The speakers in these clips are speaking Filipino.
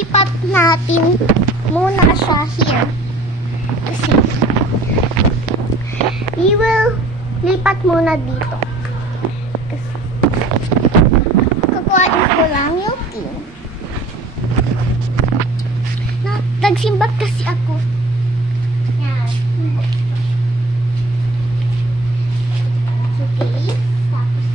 ilipat natin muna siya here. Kasi, we will lipat muna dito. Kasi, kukuhain ko lang yung tin. Nagsimbat kasi ako. Yan. Okay. Tapos,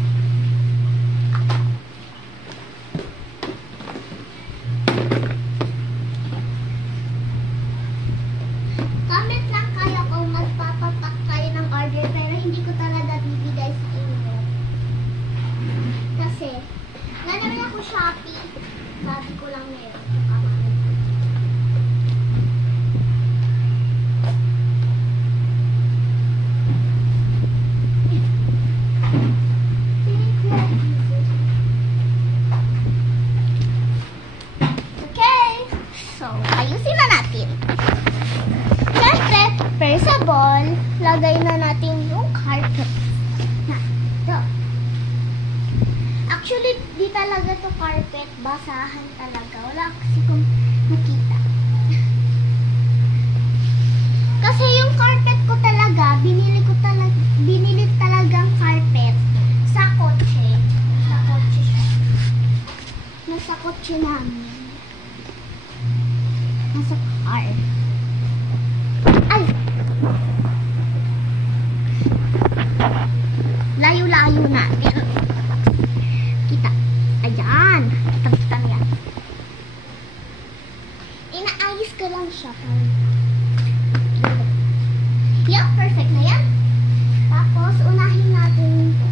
comment lang kayo kung magpapapak kayo ng order, pero hindi ko talaga bibigay sa inyo. Kasi, nga naman ako Shopee. Sabi ko lang meron. Okay. So, ayusin na natin. Siyempre, first of all, lagay na natin yung carpet. Na, ito. Actually, di talaga to carpet. Basahan talaga. Wala kasi kung nakita. Kasi yung carpet ko talaga, binili talagang carpet sa kotse. Sa kotse siya. Nasa kotse namin. Nasa car. Ay! Layo-layo natin. Kita. Ayan. Kita yan. Inaayos ko lang siya. Yeah, perfect na yan. Tapos, unahin natin ito.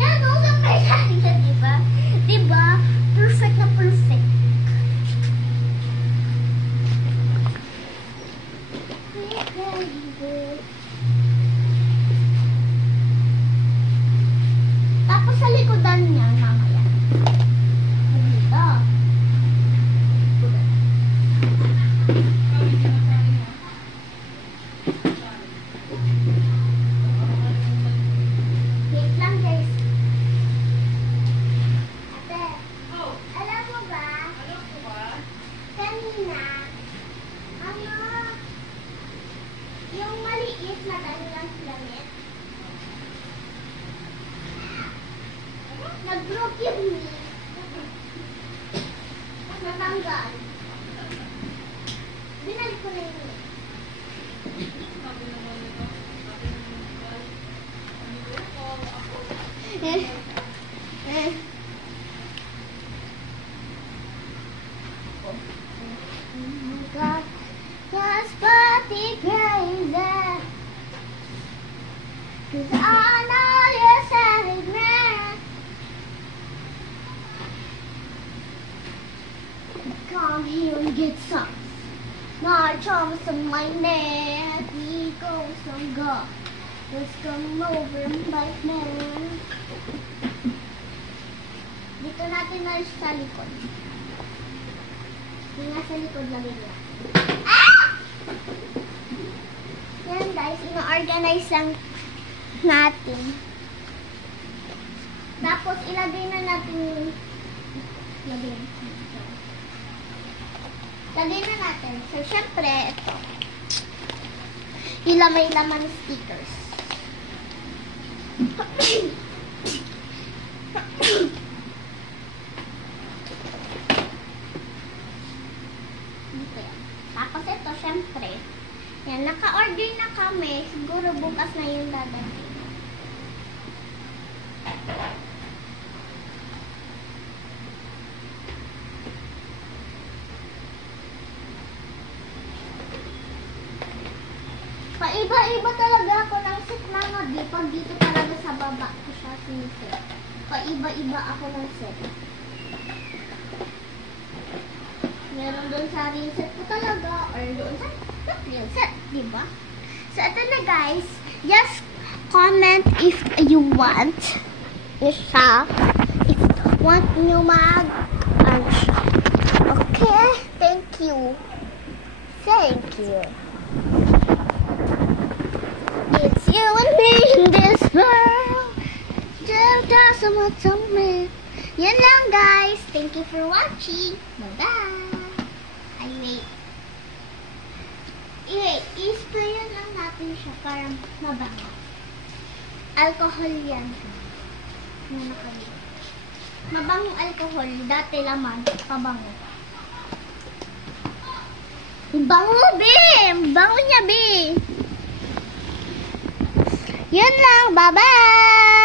Yan, no? Surprise natin, diba? Diba? Perfect na perfect. Tapos sa likodan niya, mamaya. Dito. Wait lang guys. Ate, alam mo ba? Kanina, yung maliit na kanilang damit, nag-broke yung knee. Natanggal. Binalik ko na yun. Oh my God. Yes, but it crazy. 'Cause I know you're savage man. Come here and get some. Not chums on my neck. We go some go. Let's come over and bite man. Dito natin na sa likod. Yung nasa likod lagay niya. Ah! Yan guys, ino-organize lang natin. Tapos ilagay na natin lagay na natin. So, syempre, ito. Yung may laman stickers. Tapos ito, syempre, yan, naka-order na kami. Siguro bukas na yung dadating. Paiba-iba talaga ako ng set na ngabi. Pag dito talaga sa baba ko siya siniset. Paiba-iba ako ng set. Meron doon sa reset ko talaga. Or doon sa set. Diba? So, ito na guys. Just comment if you want siya. If you want nyo siya. Okay? Thank you. Thank you. sumasumit. Yan lang, guys. Thank you for watching. Bye-bye. Ay, wait. I-sprayan lang natin siya para mabango. Alcohol yan. Muna kayo. Mabangong alcohol. Dati laman, pabango. Bango, be! Bango niya, be! Yun lang. Bye-bye!